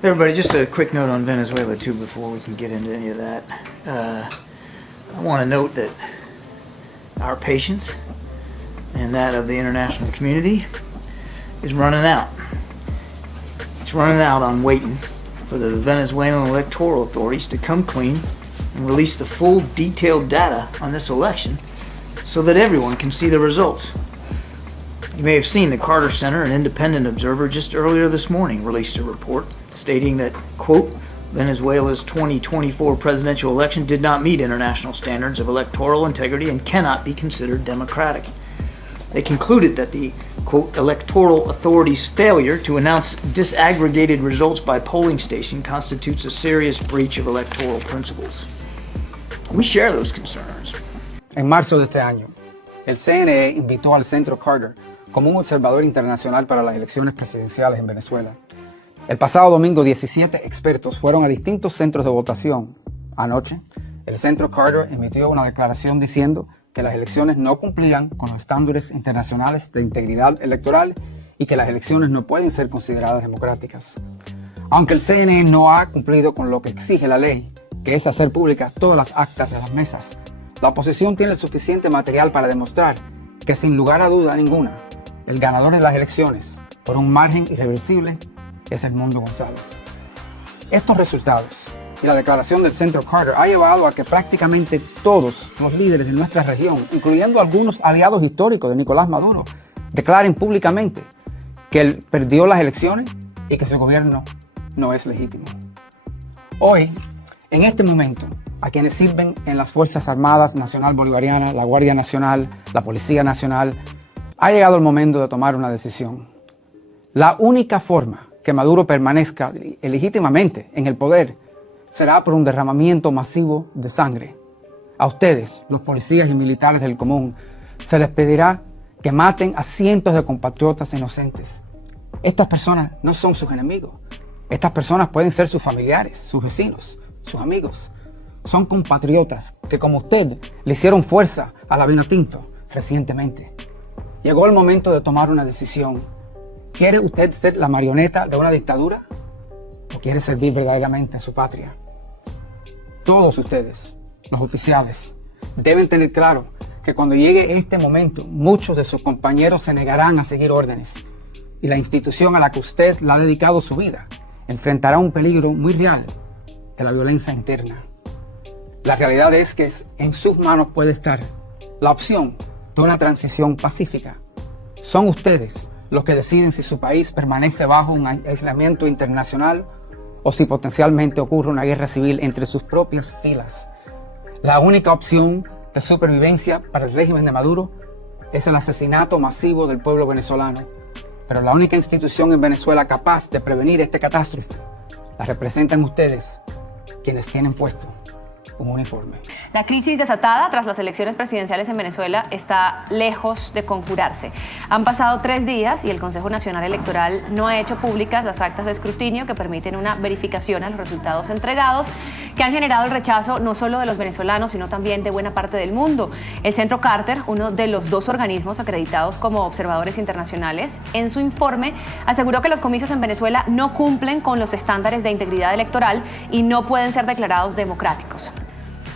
Everybody, just a quick note on Venezuela, too, before we can get into any of that. I want to note that our patience and that of the international community is running out. It's running out on waiting for the Venezuelan electoral authorities to come clean and release the full detailed data on this election so that everyone can see the results. You may have seen the Carter Center, an independent observer, just earlier this morning released a report stating that, quote, Venezuela's 2024 presidential election did not meet international standards of electoral integrity and cannot be considered democratic. They concluded that the, quote, electoral authorities' failure to announce disaggregated results by polling station constitutes a serious breach of electoral principles. We share those concerns. En marzo de este año, el CNE invitó al Centro Carter como un observador internacional para las elecciones presidenciales en Venezuela. El pasado domingo, 17 expertos fueron a distintos centros de votación. Anoche, el Centro Carter emitió una declaración diciendo que las elecciones no cumplían con los estándares internacionales de integridad electoral y que las elecciones no pueden ser consideradas democráticas. Aunque el CNE no ha cumplido con lo que exige la ley, que es hacer públicas todas las actas de las mesas, la oposición tiene el suficiente material para demostrar que sin lugar a duda ninguna, el ganador de las elecciones, por un margen irreversible, es Edmundo González. Estos resultados y la declaración del Centro Carter ha llevado a que prácticamente todos los líderes de nuestra región, incluyendo algunos aliados históricos de Nicolás Maduro, declaren públicamente que él perdió las elecciones y que su gobierno no es legítimo. Hoy, en este momento, a quienes sirven en las Fuerzas Armadas Nacional Bolivariana, la Guardia Nacional, la Policía Nacional, ha llegado el momento de tomar una decisión. La única forma que Maduro permanezca legítimamente en el poder será por un derramamiento masivo de sangre. A ustedes, los policías y militares del común, se les pedirá que maten a cientos de compatriotas inocentes. Estas personas no son sus enemigos. Estas personas pueden ser sus familiares, sus vecinos, sus amigos. Son compatriotas que, como usted, le hicieron fuerza a la Vinotinto recientemente. Llegó el momento de tomar una decisión. ¿Quiere usted ser la marioneta de una dictadura o quiere servir verdaderamente a su patria? Todos ustedes, los oficiales, deben tener claro que cuando llegue este momento, muchos de sus compañeros se negarán a seguir órdenes y la institución a la que usted le ha dedicado su vida enfrentará un peligro muy real de la violencia interna. La realidad es que en sus manos puede estar la opción de una transición pacífica. Son ustedes los que deciden si su país permanece bajo un aislamiento internacional o si potencialmente ocurre una guerra civil entre sus propias filas. La única opción de supervivencia para el régimen de Maduro es el asesinato masivo del pueblo venezolano. Pero la única institución en Venezuela capaz de prevenir esta catástrofe la representan ustedes, quienes tienen puesto un uniforme. La crisis desatada tras las elecciones presidenciales en Venezuela está lejos de conjurarse. Han pasado 3 días y el Consejo Nacional Electoral no ha hecho públicas las actas de escrutinio que permiten una verificación a los resultados entregados, que han generado el rechazo no solo de los venezolanos, sino también de buena parte del mundo. El Centro Carter, uno de los 2 organismos acreditados como observadores internacionales, en su informe aseguró que los comicios en Venezuela no cumplen con los estándares de integridad electoral y no pueden ser declarados democráticos.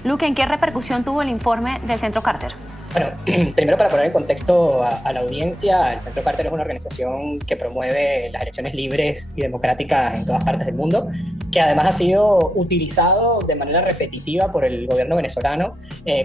Luque, ¿en qué repercusión tuvo el informe del Centro Carter? Bueno, primero para poner en contexto a la audiencia, el Centro Carter es una organización que promueve las elecciones libres y democráticas en todas partes del mundo, que además ha sido utilizado de manera repetitiva por el gobierno venezolano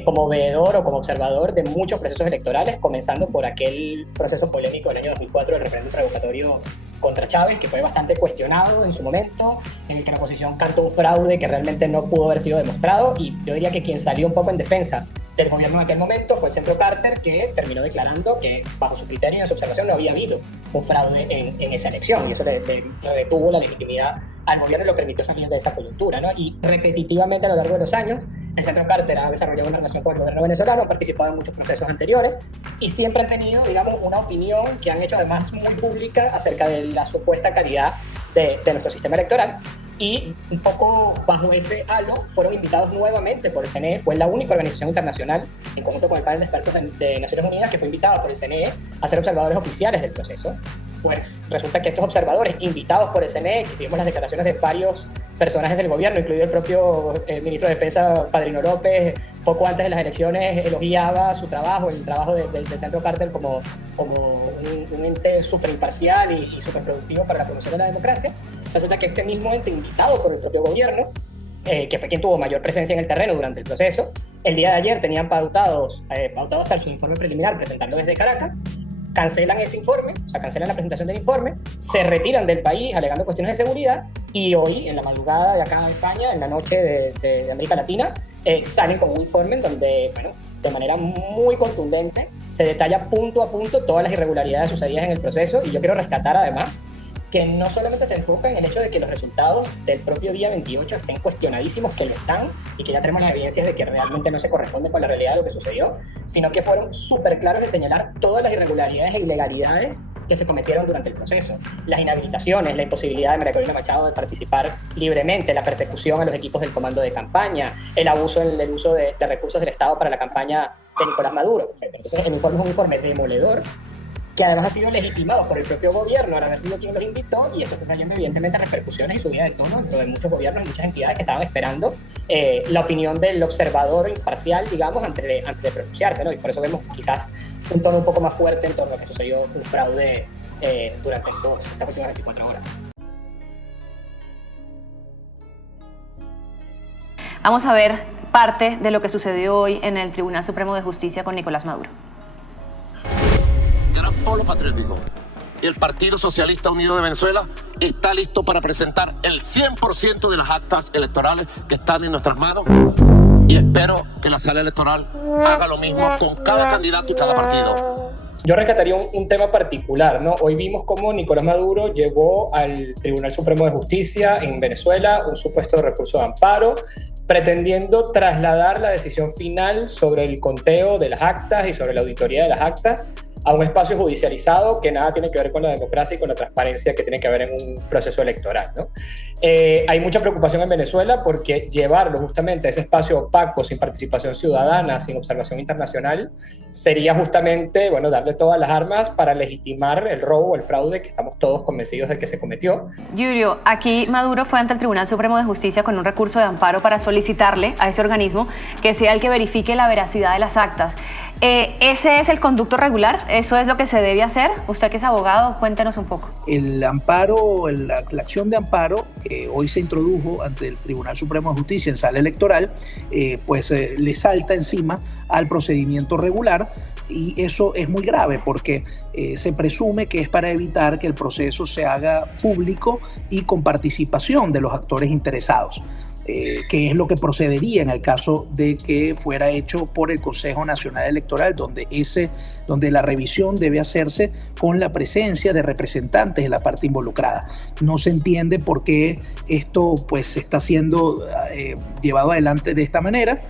como veedor o como observador de muchos procesos electorales, comenzando por aquel proceso polémico del año 2004, el referéndum revocatorio contra Chávez, que fue bastante cuestionado en su momento, en el que la oposición cantó un fraude que realmente no pudo haber sido demostrado, y yo diría que quien salió un poco en defensa del gobierno en aquel momento fue el Centro Carter, que terminó declarando que bajo su criterio y en su observación no había habido un fraude en esa elección, y eso le retuvo la legitimidad al gobierno y lo permitió salir de esa coyuntura, ¿no? Y repetitivamente a lo largo de los años el Centro Carter ha desarrollado una relación con el gobierno venezolano, ha participado en muchos procesos anteriores y siempre han tenido, digamos, una opinión que han hecho además muy pública acerca de la supuesta calidad de nuestro sistema electoral. Y un poco bajo ese halo fueron invitados nuevamente por el CNE. Fue la única organización internacional, en conjunto con el panel de expertos de Naciones Unidas, que fue invitada por el CNE a ser observadores oficiales del proceso. pues resulta que estos observadores invitados por el CNE, que seguimos las declaraciones de varios personajes del gobierno, incluido el propio ministro de Defensa, Padrino López, poco antes de las elecciones elogiaba su trabajo, el trabajo del Centro Carter como un ente súper imparcial y súper productivo para la promoción de la democracia. Resulta que este mismo ente, invitado por el propio gobierno, que fue quien tuvo mayor presencia en el terreno durante el proceso, el día de ayer tenían pautados hacer su informe preliminar, presentarlo desde Caracas, cancelan ese informe, o sea, cancelan la presentación del informe, se retiran del país alegando cuestiones de seguridad, y hoy, en la madrugada de acá de España, en la noche de América Latina, salen con un informe en donde, bueno, de manera muy contundente, se detalla punto a punto todas las irregularidades sucedidas en el proceso, y yo quiero rescatar además que no solamente se enfoca en el hecho de que los resultados del propio día 28 estén cuestionadísimos, que lo están, y que ya tenemos las evidencias de que realmente no se corresponde con la realidad de lo que sucedió, sino que fueron súper claros de señalar todas las irregularidades e ilegalidades que se cometieron durante el proceso. Las inhabilitaciones, la imposibilidad de María Corina Machado de participar libremente, la persecución a los equipos del comando de campaña, el abuso en el uso de recursos del Estado para la campaña de Nicolás Maduro, etc. Entonces, el informe es un informe demoledor, que además ha sido legitimado por el propio gobierno al haber sido quien los invitó, y esto está trayendo evidentemente repercusiones y subida de tono dentro de muchos gobiernos y muchas entidades que estaban esperando la opinión del observador imparcial, digamos, antes de pronunciarse, ¿no? Y por eso vemos quizás un tono un poco más fuerte en torno a que sucedió un fraude durante estas últimas 24 horas. Vamos a ver parte de lo que sucedió hoy en el Tribunal Supremo de Justicia con Nicolás Maduro. Gran polo patriótico. Y el Partido Socialista Unido de Venezuela está listo para presentar el 100% de las actas electorales que están en nuestras manos, y espero que la sala electoral haga lo mismo con cada candidato y cada partido. Yo rescataría un tema particular, ¿no? Hoy vimos cómo Nicolás Maduro llevó al Tribunal Supremo de Justicia en Venezuela un supuesto recurso de amparo, pretendiendo trasladar la decisión final sobre el conteo de las actas y sobre la auditoría de las actas a un espacio judicializado que nada tiene que ver con la democracia y con la transparencia que tiene que haber en un proceso electoral, ¿no? Hay mucha preocupación en Venezuela porque llevarlo justamente a ese espacio opaco, sin participación ciudadana, sin observación internacional, sería justamente, bueno, darle todas las armas para legitimar el robo o el fraude que estamos todos convencidos de que se cometió. Julio, aquí Maduro fue ante el Tribunal Supremo de Justicia con un recurso de amparo para solicitarle a ese organismo que sea el que verifique la veracidad de las actas. ¿Ese es el conducto regular? ¿Eso es lo que se debe hacer? Usted que es abogado, cuéntenos un poco. El amparo, la acción de amparo que hoy se introdujo ante el Tribunal Supremo de Justicia en sala electoral, le salta encima al procedimiento regular, y eso es muy grave porque se presume que es para evitar que el proceso se haga público y con participación de los actores interesados. Que es lo que procedería en el caso de que fuera hecho por el Consejo Nacional Electoral, donde la revisión debe hacerse con la presencia de representantes de la parte involucrada. No se entiende por qué esto pues está siendo llevado adelante de esta manera,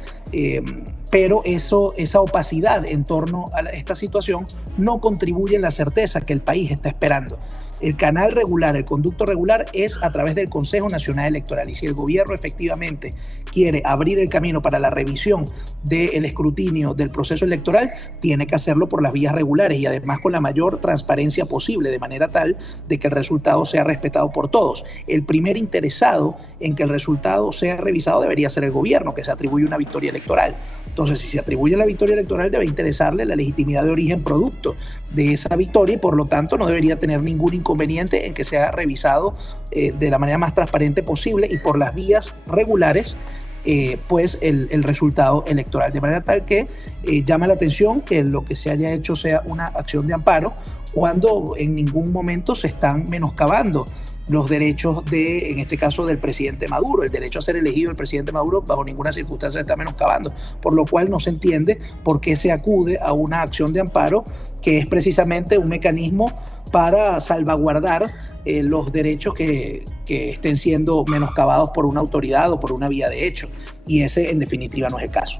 pero esa opacidad en torno a esta situación no contribuye en la certeza que el país está esperando. El canal regular, el conducto regular es a través del Consejo Nacional Electoral, y si el gobierno efectivamente quiere abrir el camino para la revisión del escrutinio del proceso electoral, tiene que hacerlo por las vías regulares y además con la mayor transparencia posible, de manera tal de que el resultado sea respetado por todos. El primer interesado en que el resultado sea revisado debería ser el gobierno, que se atribuye una victoria electoral. Entonces, si se atribuye la victoria electoral, debe interesarle la legitimidad de origen producto de esa victoria, y por lo tanto no debería tener ningún inconveniente en que sea revisado de la manera más transparente posible y por las vías regulares pues el resultado electoral, de manera tal que llama la atención que lo que se haya hecho sea una acción de amparo cuando en ningún momento se están menoscabando los derechos en este caso, del presidente Maduro. El derecho a ser elegido el presidente Maduro bajo ninguna circunstancia se está menoscabando, por lo cual no se entiende por qué se acude a una acción de amparo, que es precisamente un mecanismo para salvaguardar los derechos que estén siendo menoscabados por una autoridad o por una vía de hecho, y ese en definitiva no es el caso.